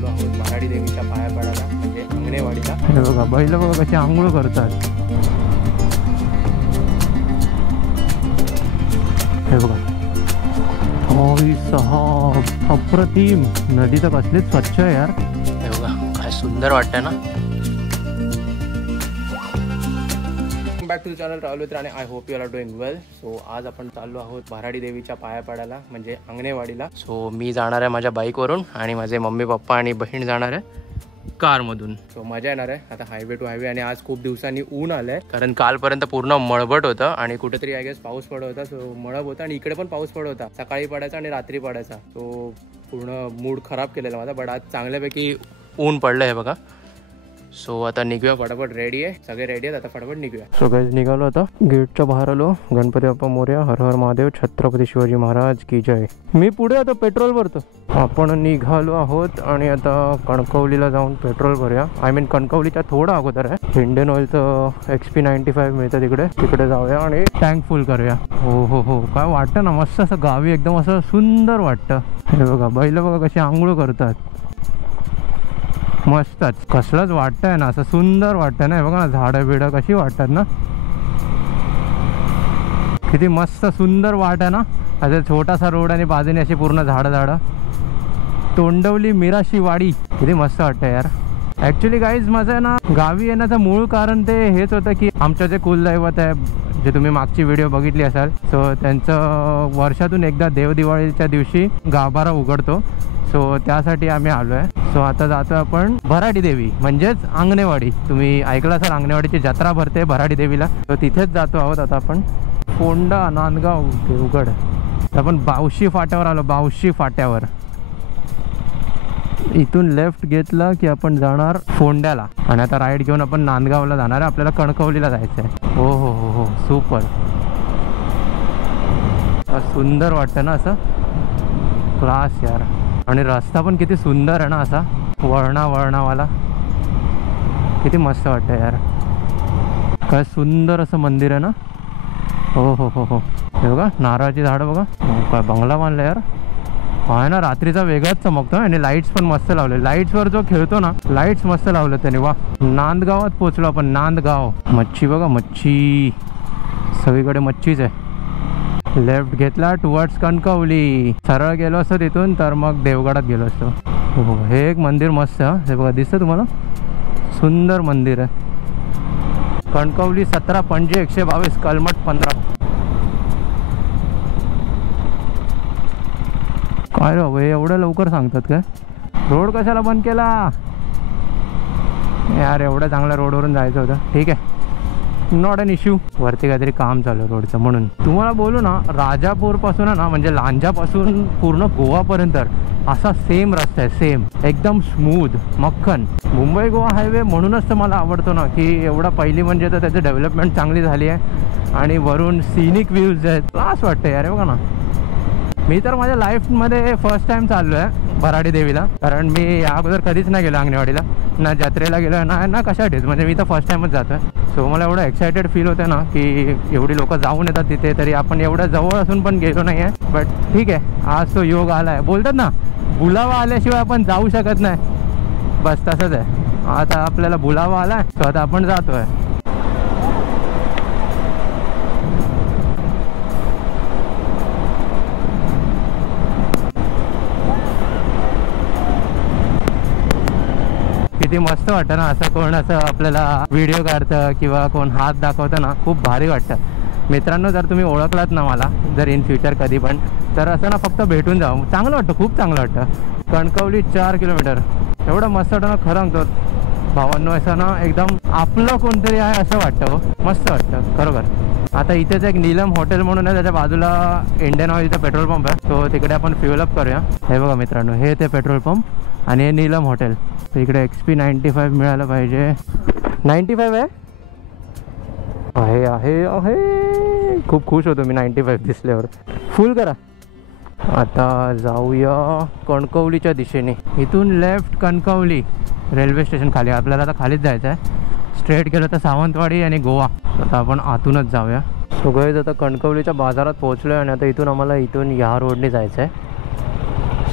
चाललो आहोत भराडी देवीच्या पाया पडायला, म्हणजे अंगणेवाडीला. हे बघा बैल बघा कशी आंघोळ करतात. हे बघा अप्रतिम. नदी तर कसलीच स्वच्छ आहे यार. हे बघा काय सुंदर वाटतंय ना. Back to the channel Rahul मित्र आणि I hope you are doing well. So आज आपण चाललो आहोत भराडी देवीच्या पाया पडायला, म्हणजे अंगणेवाडीला. सो मी जाणार आहे माझ्या बाईकवरून आणि माझे मम्मी पप्पा आणि बहीण जाणार आहे कारमधून. सो मजा येणार आहे आता हायवे टू हायवे. आणि आज खूप दिवसांनी ऊन आलंय, कारण कालपर्यंत पूर्ण मळबट होतं आणि कुठेतरी आय गेस पाऊस पडत होता. सो मळब होता आणि इकडे पण पाऊस पडत होता, सकाळी पडायचा आणि रात्री पडायचा. तो पूर्ण मूड खराब केलेला माझा. बट आज चांगल्यापैकी ऊन पडलं आहे बघा. सो आता निघूया, फटाफट रेडी आहे, सगळे रेडी आहेत, आता फटाफट निघूया. सो गाइस निघालो आता, गेटच्या बाहेर आलो. गणपती बाप्पा मोरया, हर हर महादेव, छत्रपती शिवाजी महाराज की जय. मी पुढे आता पेट्रोल भरतो. आपण निघालो आहोत आणि आता कणकवलीला जाऊन पेट्रोल भरूया. आय मीन कणकवलीच्या थोडं अगोदर आहे. इंडियन ऑइलचं XP 95 मिळतं तिकडे जाऊया आणि टँक फुल करूया. हो हो हो, काय वाटतं ना मस्त असं गावी एकदम असं सुंदर वाटतं. हे बघा बैल बघा कशी आंघोळ करतात. मस्तच, कसलंच वाटतंय ना, असं सुंदर वाटतंय ना. बघा ना झाडं बिडं कशी वाटतात ना, किती मस्त सुंदर वाट आहे ना. असं छोटासा रोड आणि बाजूने अशी पूर्ण झाडं. तोंडवली मिराशी वाडी, किती मस्त वाटतंय यार. ॲक्च्युली गाईज माझं आहे ना गावी येण्याचं मूळ कारण ते हेच होतं की आमचं जे कुलदैवत आहे, जे तुम्ही मागची व्हिडिओ बघितली असाल, सो त्यांचं वर्षातून एकदा देवदिवाळीच्या दिवशी गाभारा उघडतो. सो त्यासाठी आम्ही आलो आहे. सो आता जातो आपण भराडी देवी, म्हणजेच अंगणेवाडी. तुम्ही ऐकलं असाल अंगणेवाडीची जत्रा भरते भराडी देवीला, तर तिथेच जातो आहोत आता आपण. फोंडा नांदगाव देवगड. आपण बावशी फाट्यावर आलो, बावशी फाट्यावर. इथून लेफ्ट घेतला की आपण जाणार फोंड्याला आणि आता राईट घेऊन आपण नांदगावला जाणार आहे. आपल्याला कणकवलीला जायचं आहे. हो हो हो हो, सुपर. सुंदर वाटतं ना असं, क्लास यार. आणि रस्ता पण किती सुंदर आहे ना, असा वळणावाला. किती मस्त वाटतं यार. काय सुंदर असं मंदिर आहे ना. हो हो हो हो, हे बघा नारळाची झाडं बघा. काय बंगला बांधला यार. आहे ना, रात्रीचा वेगळाच चमकतो आणि लाईट्स पण मस्त लावले. लाईट्सवर जो खेळतो ना, लाईट्स मस्त लावलं त्याने. वा, नांदगावात पोचलो आपण. नांदगाव. मच्छी बघा, मच्छी सगळीकडे मच्छीच आहे. लेफ्ट घेतला टुवर्ड्स कणकवली. सरळ गेलो असतो तिथून तर मग देवगडात गेलो असतो. हो, हे एक मंदिर मस्त आहे. हे बघा दिसतं तुम्हाला, सुंदर मंदिर आहे. कणकवली 17 पणजी 122 कलमट 15. काय रे बाबा, एवढं लवकर सांगतात काय? रोड कशाला बंद केला यार? एवढ्या चांगल्या रोडवरून जायचं होतं. ठीक आहे, नॉट एन इश्यू. वरती काहीतरी काम चालू आहे रोडचं, म्हणून तुम्हाला बोलू ना, राजापूरपासून ना, म्हणजे लांजापासून पूर्ण गोवापर्यंत असा सेम रस्ता आहे. सेम एकदम स्मूथ मक्खन. मुंबई गोवा हायवे म्हणूनच तर मला आवडतो ना, की एवढा पहिली म्हणजे तर त्याची डेव्हलपमेंट चांगली झाली आहे आणि वरून सीनिक व्ह्यूज आहेत. क्लास वाटतं यार. बघा ना, मी तर माझ्या लाईफमध्ये फर्स्ट टाइम चाललो आहे भराडी देवीला, कारण मी या अगोदर कधीच नाही गेलो अंगणेवाडीला, ना जत्रेला गेलो ना कशासाठीच. म्हणजे मी तर फर्स्ट टाइमच जातो आहे. सो मला एवढं एक्सायटेड फील होतं ना, की एवढी लोक जाऊन येतात तिथे, तरी आपण एवढ्या जवळ असून पण गेलो नाही आहे. बट ठीक आहे, आज तो योग आला आहे. बोलतात ना, बुलावा आल्याशिवाय आपण जाऊ शकत नाही. बस तसंच आहे. आता आपल्याला बुलावा आला आहे, सो आता आपण जातो आहे. किती मस्त वाटतं ना, असं कोण असं आपल्याला व्हिडिओ काढतं किंवा कोण हात दाखवतं ना, खूप भारी वाटतं. मित्रांनो, जर तुम्ही ओळखलात ना मला, जर इन फ्युचर कधी पण, तर असं ना फक्त भेटून जावं. चांगलं वाटतं, खूप चांगलं वाटतं. कणकवली 4 किलोमीटर. एवढं मस्त वाटतं ना, खरं सांगतो भावांनो. असं ना एकदम आपलं कोणतरी आहे असं वाटतं. हो, मस्त वाटतं खरोखर. आता इथेच एक नीलम हॉटेल म्हणून आहे, त्याच्या बाजूला इंडियन ऑइलचा पेट्रोल पंप आहे. तो तिकडे आपण फ्युअल अप करूया. हे बघा मित्रांनो, हे ते पेट्रोल पंप आणि हे नीलम हॉटेल. तर इकडे XP 95 मिळालं पाहिजे. 95 आहे आहे आहे. खूप खुश होतो मी 95 दिसल्यावर. फुल करा. आता जाऊया कणकवलीच्या दिशेने. इथून लेफ्ट कणकवली रेल्वे स्टेशन खाली. आपल्याला आता खालीच जायचं आहे. स्ट्रेट गेलं तर सावंतवाडी आणि गोवा. आता आपण आतूनच जाऊया. सो गाईज आता कणकवलीच्या बाजारात पोहोचलो आहे आणि आता इथून आम्हाला ह्या रोडने जायचं आहे.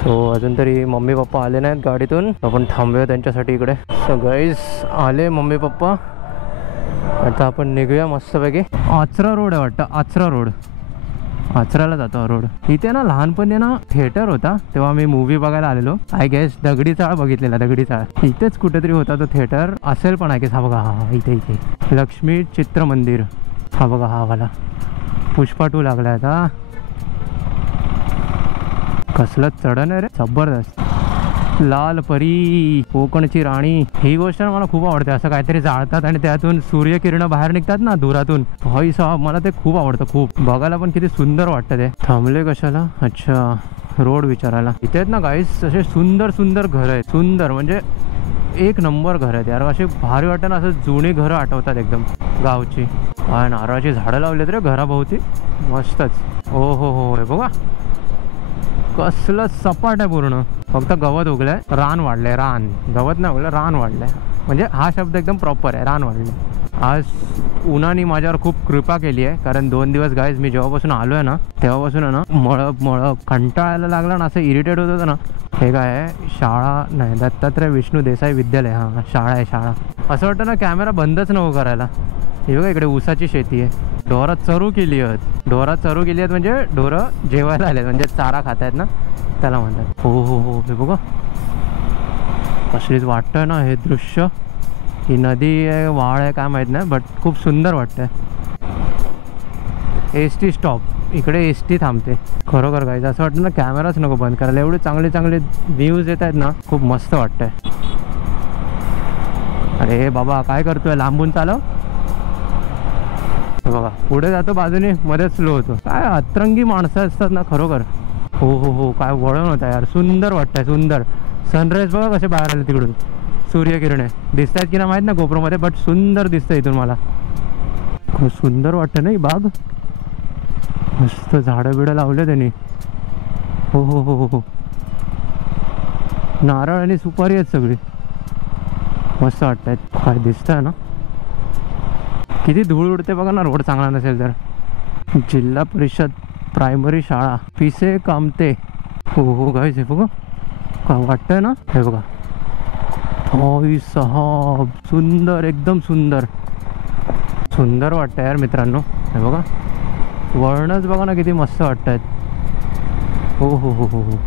सो अजून तरी मम्मी पप्पा आले नाहीत गाडीतून, आपण थांबूया त्यांच्यासाठी इकडे. सो गाईज आले मम्मी पप्पा, आता आपण निघूया मस्तपैकी. आचरा रोड आहे वाटतं, आचरा रोड, आचराला जातो हा रोड. इथे ना लहानपणी ना थिएटर होता, तेव्हा मी मूवी बघायला आलेलो. आय गेस दगडी चाळ बघितलेला, दगडी चाळ इथेच कुठेतरी होता तो थिएटर असेल पण. आय गेस हा बघा, हा इथे इथे लक्ष्मी चित्र मंदिर, हा बघा हा वाला. पुष्पा 2 लागलाय आता. कसलं चढण आहे रे, जबरदस्त. लाल परी, कोकणची राणी, ही गोष्ट मला खूप आवडते. असं काहीतरी जाळतात आणि त्यातून सूर्यकिरण बाहेर निघतात ना दुरातून, भाई साहब मला ते खूप आवडतं, खूप. बघायला पण किती सुंदर वाटतं ते. थांबले कशाला, अच्छा रोड विचारायला. इथे आहेत ना गाईस असे सुंदर सुंदर घर आहेत, सुंदर म्हणजे एक नंबर घर आहेत यार. असे भारी वाटतं ना, असं जुनी घरं आठवतात एकदम गावची. आणि नारळाची झाडं लावलेत रे घराभोवती, मस्तच. हो हो हो, हे बघा कसलं सपाट आहे पूर्ण. फक्त गवत उगलंय, रान वाढलंय, रान. गवत नाही उगलं, रान वाढलंय. म्हणजे हा शब्द एकदम प्रॉपर आहे, रान वाढलंय. आज उन्हाने माझ्यावर खूप कृपा केली आहे, कारण 2 दिवस गाईज मी जेव्हापासून आलो आहे ना तेव्हापासून आहे ना मळप मळप कंटाळायला लागला ना, असं इरिटेट होत होतं ना. हे काय आहे, शाळा नाही, दत्तात्रय विष्णू देसाई विद्यालय, हां शाळा आहे, शाळा. असं वाटतं ना कॅमेरा बंदच नको करायला. हे बघा इकडे ऊसाची शेती आहे, ढोरं चरू केली आहेत, ढोरं चरू केली आहेत म्हणजे ढोरं जेवायला आलेत, म्हणजे चारा खात आहेत ना त्याला म्हणतात. हो हो हो, हे बघा कसलीच वाटतं ना हे दृश्य. ही नदी आहे, वाळ आहे काय माहीत नाही, बट खूप सुंदर वाटतंय. एस टी स्टॉप, इकडे एस टी थांबते. खरोखर गाईज असं वाटतं ना कॅमेराच नको बंद करायला, एवढे चांगले चांगले व्ह्यूज येत आहेत ना, खूप मस्त वाटतंय. अरे बाबा काय करतोय, लांबून चालव. बघा पुढे जातो बाजूने, मध्येच स्लो होतो. काय अतरंगी माणसं असतात ना खरोखर. हो हो हो, काय वळण होता यार, सुंदर वाटतंय, सुंदर. सनराईज बघा कसे बाहेर आले तिकडून, सूर्यकिरणे दिसत आहेत की नाही माहीत ना गोप्रोमध्ये, बट सुंदर दिसतं इथून मला. खूप सुंदर वाटतं ना ही बाग, मस्त झाडं बिडं लावले त्यांनी. हो हो हो हो हो, नारळ आणि सुपारी आहेत सगळी, मस्त वाटत आहेत. काय दिसतंय ना, किती धूळ उडते बघा ना रोड चांगला नसेल तर. जिल्हा परिषद प्रायमरी शाळा पिसे कामते. हो हो गाईज हे बघा काय वाटतंय ना, हे बघा भाई साहब, सुंदर एकदम सुंदर, सुंदर वाटतं यार मित्रांनो. हे बघा वळणच बघा ना किती मस्त वाटत आहेत. हो हो हो हो हो,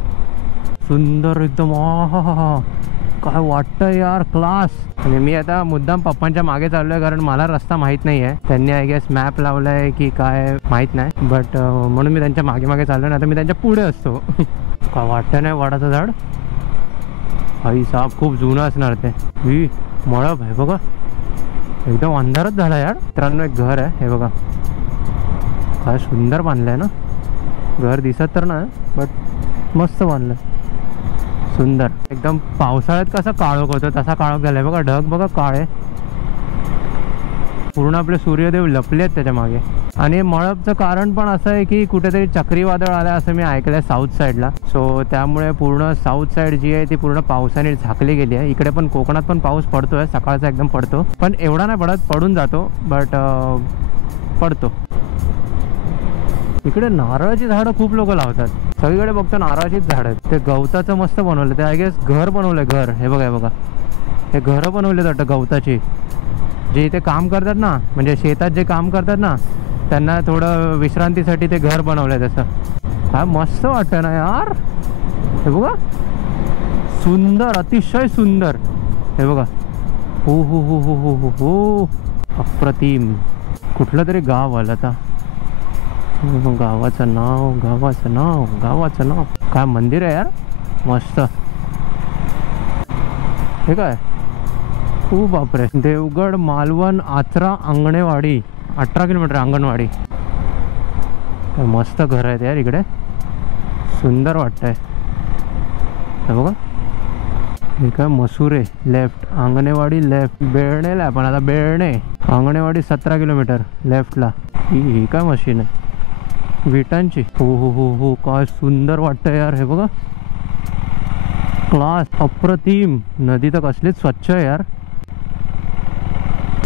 सुंदर एकदम. हा काय वाटतं यार, क्लास. आणि मी आता मुद्दाम पप्पांच्या मागे चाललो आहे, कारण मला रस्ता माहीत नाही आहे. त्यांनी आय गेस मॅप लावला आहे की काय माहीत नाही, बट म्हणून मी त्यांच्या मागे मागे चाललो. नाही तर मी त्यांच्या पुढे असतो. काय वाटतं नाही वडाचं झाड, आई साहेब खूप जुनं असणार ते. ही मळप आहे बघा, एकदम अंधारच झाला यार. मित्रांनो एक घर आहे, हे बघा काय सुंदर बांधलं आहे ना. घर दिसत तर नाही बट मस्त बांधलं, सुंदर एकदम. पावसाळ्यात कसं काळोख होतं तसा काळोख झालाय बघा. ढग बघा काळे, पूर्ण आपले सूर्यदेव लपले आहेत त्याच्या मागे. आणि मळपचं कारण पण असं आहे की कुठेतरी चक्रीवादळ आलं असं मी ऐकलंय साऊथ साईडला. सो त्यामुळे पूर्ण साऊथ साईड जी आहे ती पूर्ण पावसाने झाकली गेली आहे. इकडे पण कोकणात पण पाऊस पडतोय, सकाळचा एकदम पडतो, पण एवढा नाही पडत, पडून जातो बट पडतो. इकडे नारळाची झाडं खूप लोक लावतात, सगळीकडे बघतो नारळाचीच झाडं आहेत. ते गवताचं मस्त बनवलं, ते आय गेस घर बनवलंय, घर. हे बघा हे बघा, हे घरं बनवले जातं गवताची. जे इथे काम करतात ना, म्हणजे शेतात जे काम करतात ना, त्यांना थोडं विश्रांतीसाठी ते घर बनवलंय तसं. काय मस्त वाटतं ना यार. हे बघा सुंदर, अतिशय सुंदर. हे बघा हो हो हो हो हो हो हो, अप्रतिम. कुठलं तरी गाव आलं आता, गावाचं नाव, गावाचं नाव, गावाचं नाव. काय मंदिर आहे यार, मस्त. हे काय, खूप बापरे. देवगड मालवण आचरा अंगणेवाडी, 18 किलोमीटर अंगणवाडी. काय मस्त घर आहेत यार इकडे, सुंदर वाटतंय. हे बघा हे काय मसुरे लेफ्ट, अंगणेवाडी लेफ्ट. बेळणेला आहे पण आता, बेळणे अंगणेवाडी 17 किलोमीटर लेफ्टला. ही काय मशीन आहे विटांची. हो हो हो हो, काय सुंदर वाटतं यार. हे बघा क्लास, अप्रतिम. नदी तर कसलीच स्वच्छ आहे यार,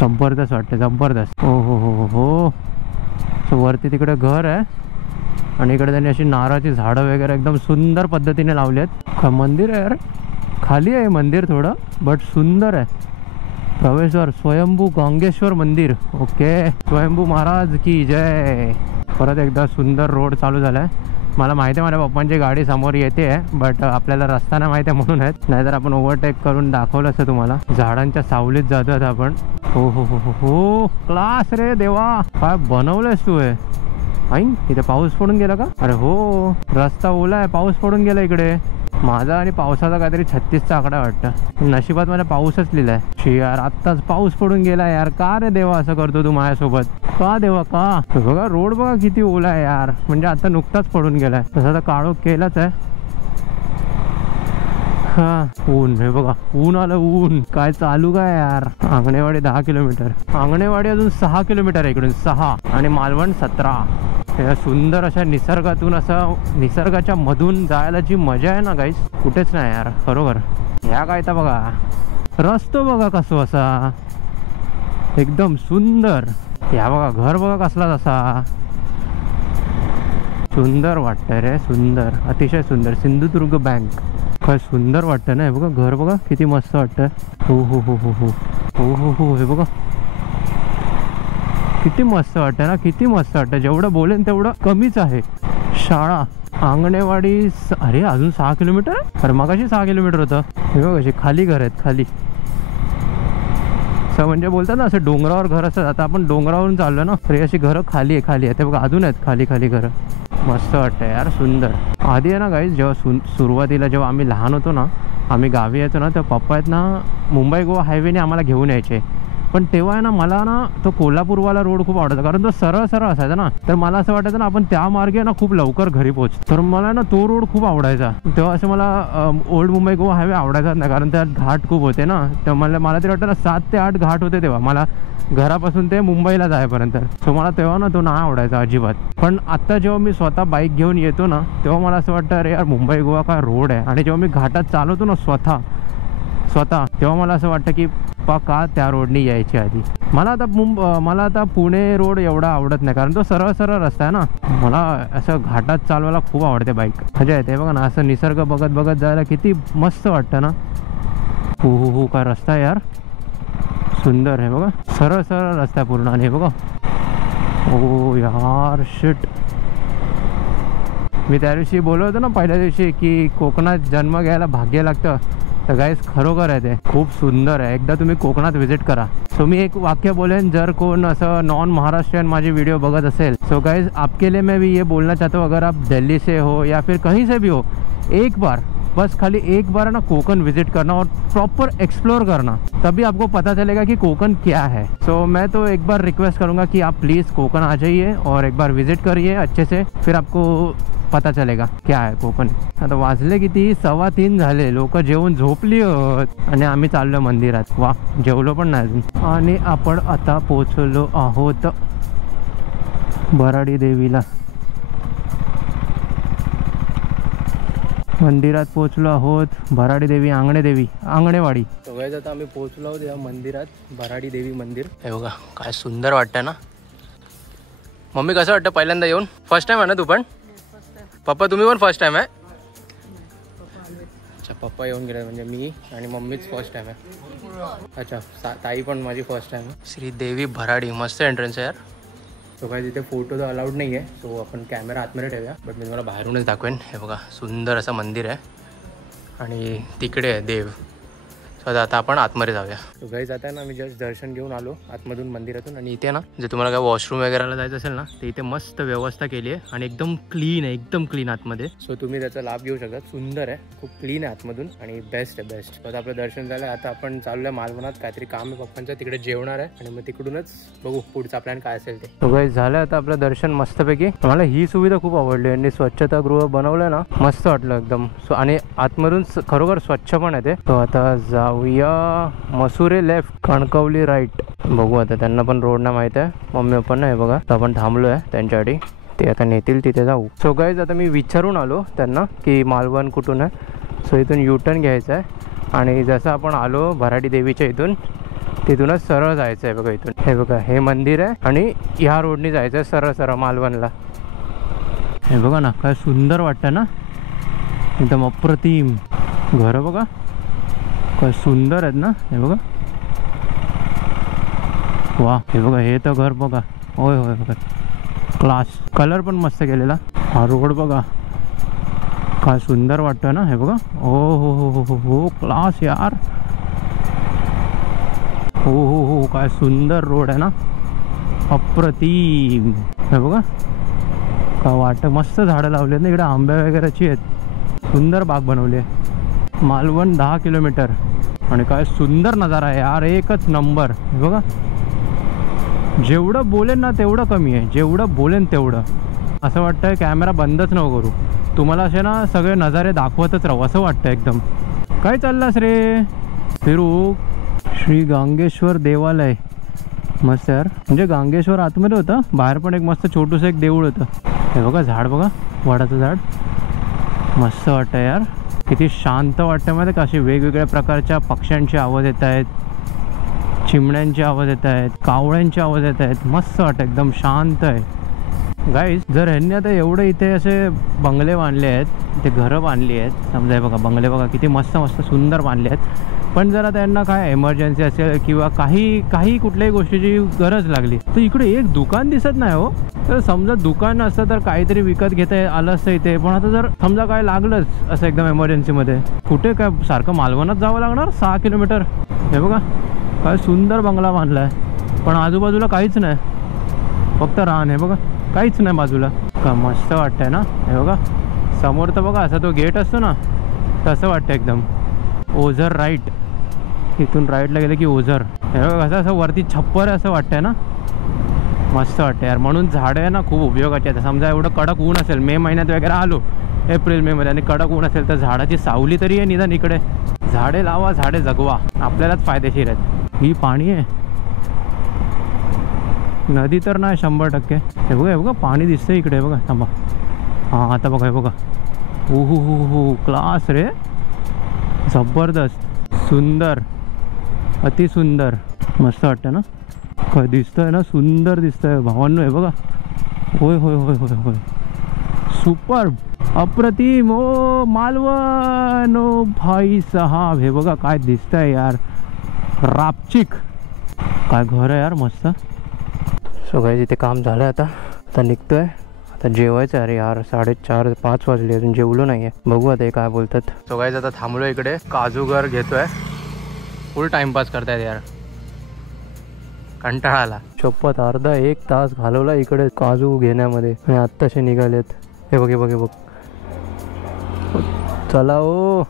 जबरदस्त वाटते, जबरदस्त. हो हो हो हो. वरती तिकडे घर आहे आणि इकडे त्यांनी अशी नारळाची झाडं वगैरे एकदम सुंदर पद्धतीने लावली आहेत. मंदिर आहे यार, खाली आहे मंदिर थोडं, बट सुंदर आहे. प्रवेशद्वार स्वयंभू गांगेश्वर मंदिर. ओके, स्वयंभू महाराज की जय. परत एकदा सुंदर रोड चालू झाला आहे. मला माहिती आहे माझ्या पप्पांची गाडी समोर येते आहे, बट आपल्याला रस्ता नाही माहिती आहे म्हणून आहेत, नाहीतर आपण ओव्हरटेक करून दाखवलं असतं तुम्हाला. झाडांच्या सावलीत जातो आहेत आपण. हो हो हो हो हो, क्लास रे देवा, काय बनवलंयस तू हे. आई, इथे पाऊस पडून गेला का? अरे हो, रस्ता ओला आहे, पाऊस पडून गेला इकडे. माझा आणि पावसाचा काहीतरी 36चा आकडा वाटतं. नशिबात माझ्या पाऊसच लिहिलाय. शी यार, आत्ताच पाऊस पडून गेला यार. का रे देवा असं करतो तू माझ्यासोबत? का देवा का? बघा रोड बघा किती ओला आहे यार, म्हणजे आता नुकताच पडून गेलाय. तसं तर काळोख केलाच आहे. हा, ऊन हे बघा, ऊन आलं ऊन. काय चालू काय यार. आंगणेवाडी 10 किलोमीटर, आंगणेवाडी अजून 6 किलोमीटर आहे इकडून, 6. आणि मालवण 17. या सुंदर अशा निसर्गातून, असं निसर्गाच्या मधून जायला जी मजा आहे ना गाईस, कुठेच नाही यार, खरोखर. ह्या काय तर बघा, रस्तो बघा कसं असा एकदम सुंदर. ह्या बघा घर बघा कसला तसा सुंदर वाटतंय रे, सुंदर, अतिशय सुंदर. सिंधुदुर्ग बँक, काय सुंदर वाटतं ना. हे बघा घर बघा किती मस्त वाटतं. हो हो हो हो हो हो हो हो, हे बघा किती मस्त वाटतं ना, किती मस्त वाटतं. जेवढं बोलेन तेवढं कमीच आहे. शाळा, अंगणेवाडी, अरे अजून 6 किलोमीटर. अरे मगाशी 6 किलोमीटर होतं. हे बघ अशी खाली घर आहेत, खाली. असं म्हणजे बोलतात ना, असं डोंगरावर घर असतात. आता आपण डोंगरावरून चाललो ना, तरी अशी घरं खाली आहे ते बघा, अजून आहेत खाली खाली घरं. मस्त वाटतं यार, सुंदर. आधी आहे ना गाईज, जेव्हा सुरुवातीला जेव्हा आम्ही लहान होतो ना, आम्ही गावी येतो ना, तर पप्पा आहेत ना मुंबई गोवा हायवेने आम्हाला घेऊन यायचे. पण तेव्हा आहे ना मला ना तो कोल्हापूरवाला रोड खूप आवडायचा, कारण तो सरळ सरळ असायचा ना. तर मला असं वाटायचं ना आपण त्या मार्गे ना खूप लवकर घरी पोहोचतो. तर मला ना तो रोड खूप आवडायचा. तेव्हा असं मला ओल्ड मुंबई गोवा हायवे आवडायचाच नाही, कारण त्यात घाट खूप होते ना. तर मला तरी वाटतं ना 7 ते 8 घाट होते तेव्हा मला घरापासून ते मुंबईला जायपर्यंत. सो मला तेव्हा ना तो नाही आवडायचा अजिबात. पण आत्ता जेव्हा मी स्वतः बाईक घेऊन येतो ना, तेव्हा मला असं वाटतं अरे यार मुंबई गोवा काय रोड आहे. आणि जेव्हा मी घाटात चालवतो ना स्वतः तेव्हा मला असं वाटतं की का त्या रोडनी यायची आधी. मला आता पुणे रोड एवढा आवडत नाही, कारण तो सरळ सरळ रस्ता आहे ना. मला असं घाटात चालवायला खूप आवडते बाईक, मजा येते बघा ना. असं निसर्ग बघत बघत जायला किती मस्त वाटतं ना. हो हो हो, काय रस्ता आहे यार, सुंदर आहे बघा, सरळ सरळ रस्ता पूर्ण. आणि बघा, ओ यार शिट, मी त्या दिवशी बोललो होतो ना पहिल्या दिवशी की कोकणात जन्म घ्यायला भाग्य लागतं. तर गाईज खरोखर आहे, ते खूप सुंदर आहे. एकदा तुम्ही कोकणात व्हिजिट करा. सो मी एक वाक्य बोलेन, जर कोण असं नॉन महाराष्ट्रीयन माझी वीडियो बघत असेल, सो गाइज आपके लिए मैं भी ये बोलना चाहता हूँ, अगर आप दिल्ली से हो या फिर कहीं से भी हो, एक बार बस खाली एक बार ना कोकण विजिट करना और प्रॉपर एक्सप्लोर करना, तभी आपको पता चलेगा कि कोकण क्या है. सो मैं तो एक बार रिक्वेस्ट करूँगा कि आप प्लीज़ कोकण आ जाइए और एक बार विजिट करिए अच्छे से, फिर आपको पता चलेगा क्या आहे कोकण. आता वाजले किती, 2:15 झाले. लोक जेवून झोपली होत आणि आम्ही चाललो मंदिरात. वा, जेवलो पण नाही अजून. आणि आपण आता पोचलो आहोत भराडी देवीला. मंदिरात पोचलो आहोत. भराडी देवी, आंगणेवाडी. तो गाइस आता आम्ही पोचलो आहोत या मंदिरात, भराडी देवी मंदिर. हे बघा काय सुंदर वाटतं ना. मम्मी कसं वाटतं पहिल्यांदा येऊन? फर्स्ट टाइम आहे ना तू पण? पप्पा तुम्ही पण फर्स्ट टाइम आहे? अच्छा, पप्पा येऊन गेले म्हणजे मी आणि मम्मीच फर्स्ट टाइम आहे. अच्छा, ताई पण माझी फर्स्ट टाइम आहे. श्री देवी भराडी, मस्त एंट्रन्स आहे यार. तो काय तिथे फोटो तर अलाउड नाही आहे, सो आपण कॅमेरा आतमध्ये ठेवूया, बट मी तुम्हाला बाहेरूनच दाखवेन. हे बघा सुंदर असं मंदिर आहे आणि तिकडे आहे देव. सो आता आपण आतमध्ये जाऊया. तो गाईज आता आहे ना, मी जस्ट दर्शन घेऊन आलो आतमधून मंदिरातून. आणि इथे ना जे तुम्हाला काय वॉशरूम वगैरेला जायचं असेल ना, तर इथे मस्त व्यवस्था केली आहे आणि एकदम क्लीन आहे, एकदम क्लीन आतमध्ये. सो तुम्ही त्याचा लाभ घेऊ शकता. सुंदर आहे, खूप क्लीन आहे आतमधून आणि बेस्ट आहे, बेस्ट. आता आपलं दर्शन झालं. आता आपण चाललोय मालवणात, काहीतरी काम आहे पप्पांचं, तिकडे जेवणार आहे आणि मग तिकडूनच बघू पुढचा प्लॅन काय असेल ते. तो गाईज झालं आता आपलं दर्शन मस्तपैकी. मला ही सुविधा खूप आवडली आणि स्वच्छतागृह बनवलंय ना, मस्त वाटलं एकदम. सो आणि आतमधून खरोखर स्वच्छ पण आहे ते. तो आता जाऊया मसुरे लेफ्ट, कणकवली राईट. बघू आता, त्यांना पण रोड ना माहित आहे, मम्मी पप्पा नाही बघा. तर आपण थांबलो आहे त्यांच्यासाठी, ते आता नेतील तिथे जाऊ. सो गाईज आता मी विचारून आलो त्यांना की मालवण कुठून आहे. सो इथून युटर्न घ्यायचं आहे आणि जसं आपण आलो भराडी देवीच्या इथून, तिथूनच सरळ जायचं आहे. बघा इथून हे बघा हे मंदिर आहे आणि ह्या रोडनी जायचं आहे सरळ सरळ मालवणला. हे बघा ना, काय सुंदर वाटतं ना, एकदम अप्रतिम. घरं बघा काय सुंदर आहेत ना, हे बघा. वा, हे बघा, हे तर घर बघा. होय होय बघा, क्लास. कलर पण मस्त केलेला. हा रोड बघा काय सुंदर वाटतं ना, हे बघा. ओ हो हो हो हो हो, क्लास यार. हो हो हो, काय सुंदर रोड आहे ना, अप्रतिम. हे बघा काय वाटतं. मस्त झाडं लावली आहेत ना इकडे, आंब्या वगैरेची आहेत. सुंदर बाग बनवली आहे. मालवण 10 किलोमीटर आणि काय सुंदर नजारा आहे यार, एकच नंबर. हे बघा, जेवढं बोलेन ना तेवढं कमी आहे, जेवढं बोलेन तेवढं. असं वाटतंय कॅमेरा बंदच नको करू, तुम्हाला असे ना सगळे नजारे दाखवतच राहू असं वाटतं एकदम. काय चाललास रे? फिरू. श्री गांगेश्वर देवालय. मस्त यार, म्हणजे गांगेश्वर आतमध्ये होतं, बाहेर पण एक मस्त छोटूसं एक देऊळ होतं. हे बघा झाड बघा, वडाचं झाड. मस्त वाटतं यार, किती शांत वाटतं माहिती का. असे वेगवेगळ्या प्रकारच्या पक्ष्यांचे आवाज येत आहेत, चिमण्यांचे आवाज येत आहेत, कावळ्यांचे आवाज येत आहेत. मस्त वाटतं, एकदम शांत आहे. गाईज, जर ह्यांनी आता एवढं इथे असे बंगले बांधले आहेत, ते घरं बांधली आहेत समजा, हे बघा बंगले बघा किती मस्त मस्त सुंदर बांधले आहेत. पण जर आता यांना काय एमर्जन्सी असेल किंवा काही कुठल्याही गोष्टीची गरज लागली तर इकडे एक दुकान दिसत नाही हो. तर समजा दुकान असतं तर काहीतरी विकत घेता आलं असतं इथे. पण आता जर समजा काय लागलंच असं एकदम एमर्जन्सीमध्ये, कुठे काय सारखं मालवणात जावं लागणार 6 किलोमीटर. हे बघा काय सुंदर बंगला बांधला आहे, पण आजूबाजूला काहीच नाही, फक्त रान. हे बघा काहीच नाही बाजूला. का मस्त वाटतंय ना. हे बघा समोर तर बघा असा तो गेट असतो ना, तसं वाटतं एकदम. ओझर राईट, इथून राईटला गेलं की ओझर. हे बघा असं वरती छप्पर असं वाटतंय ना, मस्त वाटतं यार. म्हणून झाडं आहे ना खूप उपयोगाची आहेत. समजा एवढं कडक ऊन असेल, मे महिन्यात वगैरे आलो, एप्रिल मे मध्ये, आणि कडक ऊन असेल तर झाडाची सावली तरी आहे निदान इकडे. झाडे लावा, झाडे जगवा, आपल्यालाच फायदेशीर आहेत. ही पाणी आहे, नदी तर नाही 100%. हे बघा, हे बघा पाणी दिसतंय इकडे. बघा थांबा, हां आता बघा, हे बघा. ओहो हो हो, क्लास रे, जबरदस्त, सुंदर, अतिसुंदर. मस्त वाटतं ना, काय दिसतंय ना, सुंदर दिसतंय भावांनो. हे बघा, होय होय होय होय होय, सुपर, अप्रतिम. ओ मालवण, ओ भाई साहब, हे बघा काय दिसतंय यार, रापचिक. काय घर आहे यार, मस्त. सो गाईज, इथे काम झालं आता निघतोय. आता जेवायचं अरे यार, 4:30-5 वाजले, अजून जेवलो नाही आहे. बघू आता हे काय बोलतात. सो गाईज, आता थांबलो इकडे, काजूगर घेतोय. फुल टाइमपास करतायत यार, कंटाळा आला. शपथ, अर्धा 1 तास घालवला इकडे काजू घेण्यामध्ये, आणि आत्ताशे निघालेत. हे बघ, हे बघ, हे बघ. चला ओ.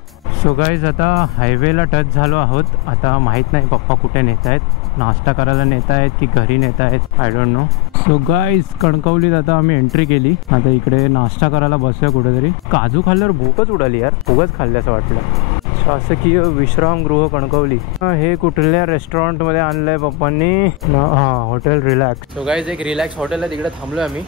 सो गाईज, आता हायवेला टच झालो आहोत. आता माहीत नाही पप्पा कुठे नेत आहेत, नाश्ता करायला नेत आहेत की घरी नेत आहेत, I don't know. So guys, कणकवलीत आता आम्ही एंट्री केली. आता इकडे नाश्ता करायला बसूया कुठेतरी. काजू खाल्ल्यावर भूकच उडाली यार, खूपच खाल्ल्याचं वाटलं. शासकीय विश्रामगृह कणकवली, हे कुठल्या रेस्टॉरंटमध्ये आणलंय पप्पांनी. हां, हॉटेल रिलॅक्स. सो गाईज, एक रिलॅक्स हॉटेल आहे, तिकडे थांबलोय आम्ही.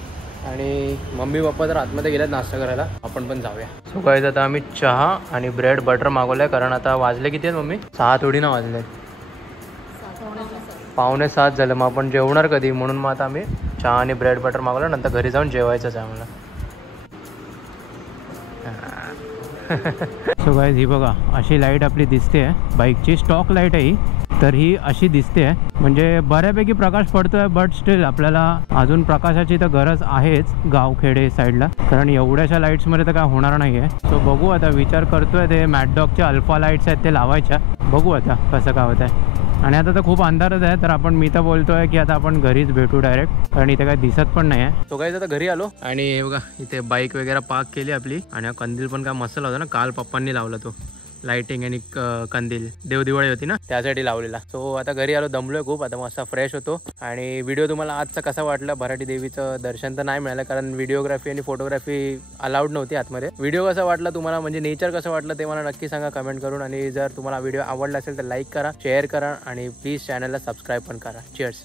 आणि मम्मी पप्पा तर आतमध्ये गेल्यात नाश्ता करायला, आपण पण जाऊया. सो गाईज, आता आम्ही चहा आणि ब्रेड बटर मागवलंय, कारण आता वाजले किती आहेत मम्मी? 6 थोडी ना वाजले, 6:45 झालं. मग आपण जेवणार कधी, म्हणून मग आता आम्ही चहा आणि ब्रेड बटर मागवलं. नंतर घरी जाऊन जेवायचंच आहे आम्हाला. सो गाईज, ही बघा अशी लाईट आपली दिसते आहे, बाईकची स्टॉक लाईट आहे ही. तर ही अशी दिसते आहे, म्हणजे बऱ्यापैकी प्रकाश पडतोय, बट स्टील आपल्याला अजून प्रकाशाची तर गरज आहेच गावखेडे साईडला, कारण एवढ्याशा लाईट्समध्ये तर काय होणार नाही आहे. सो बघू आता, विचार करतोय ते मॅडडॉगच्या अल्फा लाईट्स आहेत ते लावायच्या, बघू आता कसं काय होत आहे. आणि आता तर खूप अंधारच आहे, तर मी तर बोलतोय की आता आपण घरीच भेटू डायरेक्ट, कारण इथे काही दिसत पण नाही आहे. तो काही आता घरी आलो आणि हे बघा इथे बाईक वगैरे पार्क केली आपली. आणि कंदील पण काय मस्त लावतो ना, काल पप्पांनी लावला तो लाइटिंग आणि कंदील, देवदिवाळी होती ना त्यासाठी लावलेला. सो आता घरी आलो, दमलोय खूप, आता मस्त फ्रेश होतो. आणि व्हिडिओ तुम्हाला आजचा कसा वाटला? भराडी देवीचं दर्शन तर नाही मिळालं, कारण व्हिडिओग्राफी आणि फोटोग्राफी अलाउड नव्हती आतमध्ये. व्हिडिओ कसा वाटला तुम्हाला, म्हणजे नेचर कसं वाटलं ते मला नक्की सांगा कमेंट करून. आणि जर तुम्हाला व्हिडिओ आवडला असेल तर लाईक करा, शेअर करा आणि प्लीज चॅनलला सबस्क्राईब पण करा. चीअर्स.